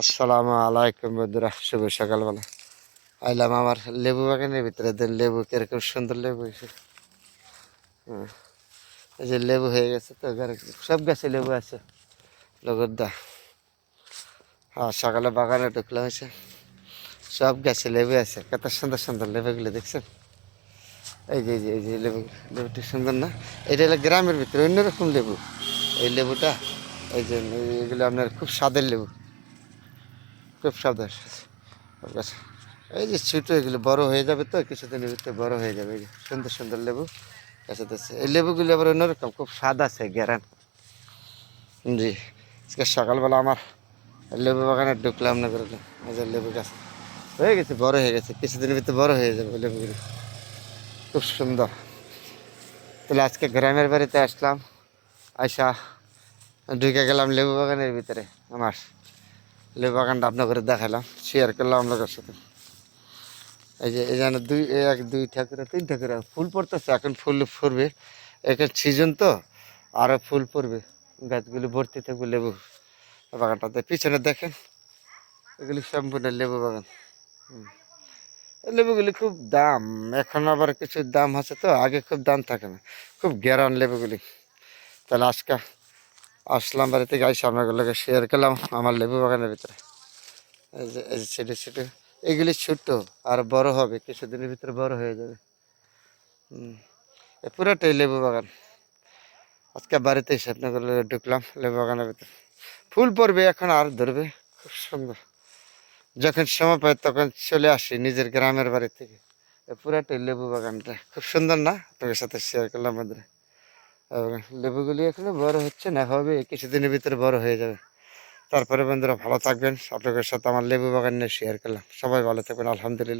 আসসালামু আলাইকুম বন্ধুরা, শুভ সকালবেলা। আইলাম আমার লেবু বাগানের ভিতরে। দেন লেবু কিরকম সুন্দর লেবু হয়েছে। হুম, এই যে লেবু হয়ে গেছে তো সব গাছে লেবু আছে। লগদ্দা হ্যাঁ, সকালে বাগানে ঢুকলাম হয়েছে, সব গাছে লেবু আছে। কত সুন্দর সুন্দর লেবুগুলো দেখছেন? এই যে লেবু, লেবুটি সুন্দর না? এটা হলো গ্রামের ভিতরে অন্যরকম লেবু। এই লেবুটা, এই যে এগুলো আপনার খুব স্বাদের লেবু, খুব স্বাদের গাছ। এই যে ছোটো, এগুলো বড় হয়ে যাবে তো কিছুদিনের ভিতরে বড় হয়ে যাবে। এই যে সুন্দর সুন্দর লেবু গাছেতে আছে। এই লেবুগুলি আবার অন্যরকম, খুব স্বাদ আছে, গ্যারান। জি, আজকে সকালবেলা আমার লেবু বাগানে ঢুকলাম না করে। এই যে লেবু গাছ হয়ে গেছে, বড় হয়ে গেছে, কিছুদিনের ভিতরে বড় হয়ে যাবে লেবুগুলি, খুব সুন্দর। তাহলে আজকে গ্রামের বাড়িতে আসলাম, আইসা ঢুকে গেলাম লেবু বাগানের ভিতরে। আমার লেবু বাগানটা আপনাদের দেখালাম, শেয়ার করলাম আপনাদের সাথে। এই যে এই যেন এক দুই ঠাকুরা তিন ঠাকুরা ফুল পড়তেছে, এখন ফুল ফুরবে, এখন সিজন তো আরো ফুল পড়বে, গাছগুলি ভর্তি থাকবে লেবু বাগানটাতে। পিছনে দেখেন, এগুলি সম্পূর্ণ লেবু বাগান। এই লেবুগুলি খুব দাম, এখন আবার কিছু দাম আছে তো, আগে খুব দাম থাকে না, খুব গ্যারান লেবুগুলি। তাহলে আজকে আসলাম বাড়ি থেকে, আইসা আপনাগুলোকে শেয়ার করলাম আমার লেবু বাগানের ভিতরে। এই যে ছোটো ছোটো এগুলি ছোট্ট, আর বড় হবে কিছুদিনের ভিতরে, বড় হয়ে যাবে। এ পুরোটাই লেবু বাগান। আজকে বাড়িতে এসে আপনাদের ঢুকলাম লেবু বাগানের ভিতরে। ফুল পড়বে এখন, আর ধরবে, খুব সুন্দর। যখন সময় পাই তখন চলে আসি নিজের গ্রামের বাড়ি থেকে। এ পুরাটাই লেবু বাগানটা খুব সুন্দর না? আপনাদের সাথে শেয়ার করলাম বন্ধুরা। এবং লেবুগুলি এখনো বড় হচ্ছে না, হবে কিছুদিনের ভিতরে বড় হয়ে যাবে। তারপরে বন্ধুরা ভালো থাকবেন, আপনাদের সাথে আমার লেবু বাগান নিয়ে শেয়ার করলাম। সবাই ভালো থাকবেন, আলহামদুলিল্লাহ।